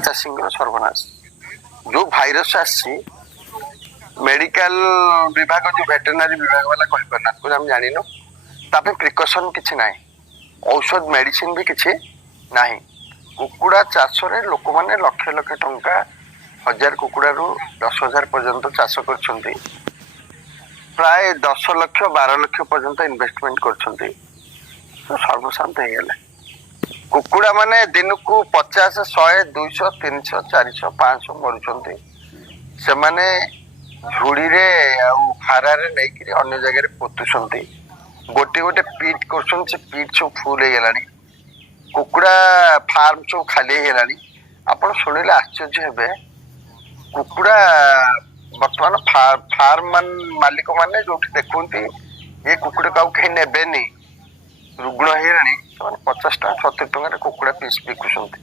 चाषी सर्वनाश जो भाइरस आसी मेडिकल विभाग जो वेटरनरी विभाग वाला कहीपर आम जान प्रिकसन किसी ना औषध मेडिसिन भी किसी ना कुकुड़ा चाष लोक मैंने लक्ष लक्ष टंका 1000 कुकुड़ा रु 10,000 पर्यंत चाष कर प्राय 10 लक्ष 12 लक्ष पर्यंत इन्वेस्टमेंट कर सर्वशांत हो गले कुकुड़ा माने दिन को 50 100 200 300 400 500 मरुंट से माने झुड़ी रे फारा रे नहीं अन्य जगह पोतुंट गोटे गोटे पिट कर पिट सब फुल हो गला कुकुड़ा फार्म सब खाली हो गला आप शुणिले आश्चर्य हे कुकुड़ा बर्तमान फार्म मालिक मैंने जो देखते ये कुकुड़ा का कहीं नेबेनी रुग्ण हो 50 टका 70 टकर कुकुड़ा पीस बिकुंट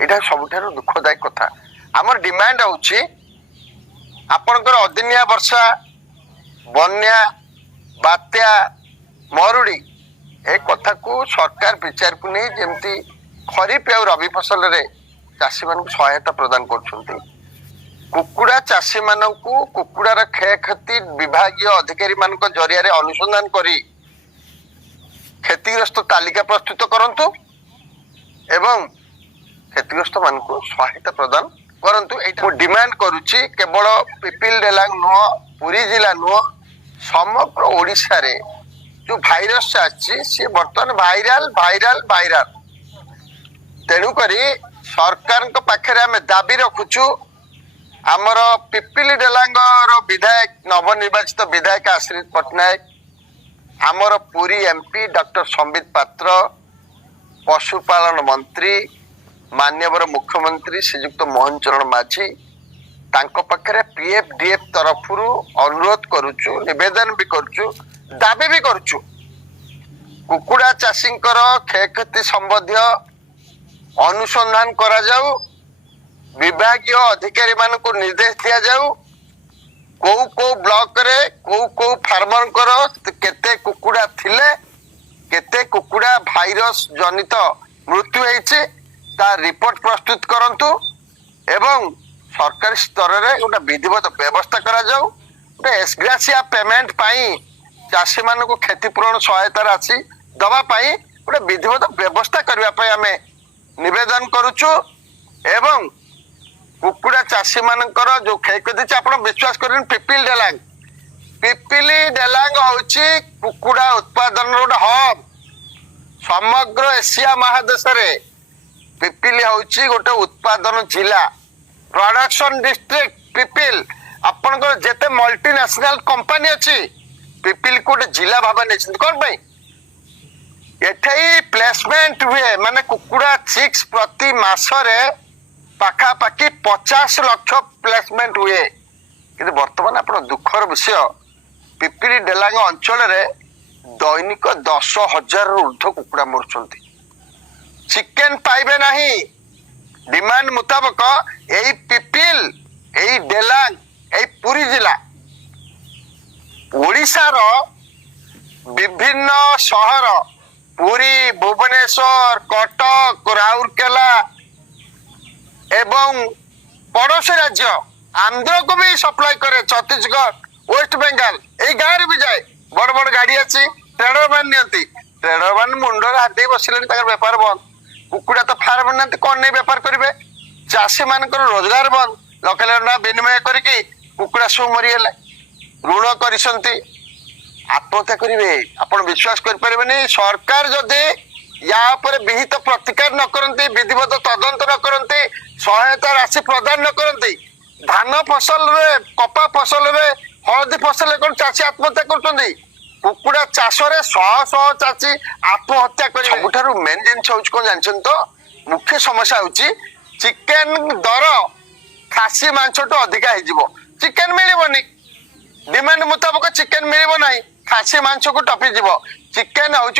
यहाँ सब दुखदायक कथा आमर डिमांड हूँ आपणकर अदिनिया वर्षा बन्या बात्या मरुड़ी ए कथा को सरकार विचार को नहीं जमती खरीफ और रबी फसल रे चाषी मान सहायता प्रदान कर कुकुड़ा चाषी मान कुकुड़ार क्षयक्षति विभागीय अधिकारी मान जरिया अनुसंधान करी क्षतिग्रस्त तालिका प्रस्तुत करंतु एवं क्षतिग्रस्त मान को सहायता प्रदान करंतु एटा डिमांड करूची केवल पिपिल डेलांग नुह पुरी जिला नुह समग्र ओडिशा रे जो भाइरस आछि से वर्तमान भाइराल भाइराल भाइराल तेणु करी सरकार को पाखरे हमें दाबी रखुचु आमर पिपिल डेलांग रो विधायक नवनिर्वाचित विधायक आश्रित पटनायक आमर पुरी एमपी डॉक्टर संबित पात्र पशुपालन मंत्री माननीय मुख्यमंत्री श्रीजुक्त मोहन चरण माझी तांको पाखरे पीएफडीएफ तरफ अनुरोध करुचु निवेदन भी करुचु दाबी भी करुचु कुकुड़ा चाषी क्षयक्षति संबंधी अनुसंधान करा जाऊ विभागीय अधिकारी मान को निर्देश दिया जाऊ को ब्लॉक रे को फार्मर केते कुकुड़ा थिले केते कुकुड़ा भाइरस जनित मृत्यु होइছে ता रिपोर्ट प्रस्तुत करंतु एवं सरकारी स्तर रे गोटे विधिवत व्यवस्था करा जाऊ गोटे एसग्रासिया पेमेंट पाई चाषी मान को क्षतिपूरण सहायता राशि दवा पाई गोटे विधिवत व्यवस्था करबा पाई हमें निवेदन करूछु एवं कुकुड़ा चाषी मानकर जो क्षयक्षति आप विश्वास करें पिपिली डेलांग हूँ कुकुड़ा उत्पादन गोटे हब समग्र एशिया महादेश रे पिपिली हूँ गोटे उत्पादन जिला प्रोडक्शन डिस्ट्रिक्ट पिपिल आपनकर जेते मल्टीनेशनल कंपनी अच्छी पिपिल को गोटे जिला भाव नहीं कौन पाई एठे प्लेसमेंट हुए माने कुकुड़ा चिक्स प्रति मासरे पाखापाखि 50 लाख प्लेसमेंट हुए कि बर्तमान आप दुखर विषय पिपिली डेलांग अंचल दैनिक 10,000 ऊर्ध्व कुकुड़ा मरुंट चिकेन पाइबे नहीं डिमांड मुताबक यही पिपिल यही डेलांग यही पुरी जिला ओडिशार विभिन्न शहर पुरी भुवनेश्वर कटक राउरकेला एवं पड़ोसी राज्य आंध्र को भी सप्लाई करे छत्तीसगढ़ वेस्ट बंगाल यही गाँव भी जाए बड़ बड़ गाड़ी अच्छी ट्रेडर मान नियंती ट्रेडर मान मुंडर हाथ बसिले बेपार बंद कुकुड़ा तो फार्म ना कौन नहीं बेपार करेंगे चाषी मान रोजगार बंद लक्ष लक्ष विनिमय करके कुकुड़ा सब मरीगले ऋण कर आत्महत्या करेंगे आप विश्वास करें सरकार जदि या विहित प्रतिकार न करते विधिवत तदंत न करते सहायता राशि प्रदान न करते धान फसल रे कपा फसल रे हलदी फसल कौन चाषी आत्महत्या कर कुकुड़ा चाष शह शह चाषी आत्महत्या कर सबुठारु मेन जिनस हूँ कौन जानते तो मुख्य समस्या हूँ चिकेन दर खासी मांस तो अधिका हो चिकेन मिलबनी डिमांड मुताबक चिकेन मिलना खासी मांस को टपी चिकेन हूँ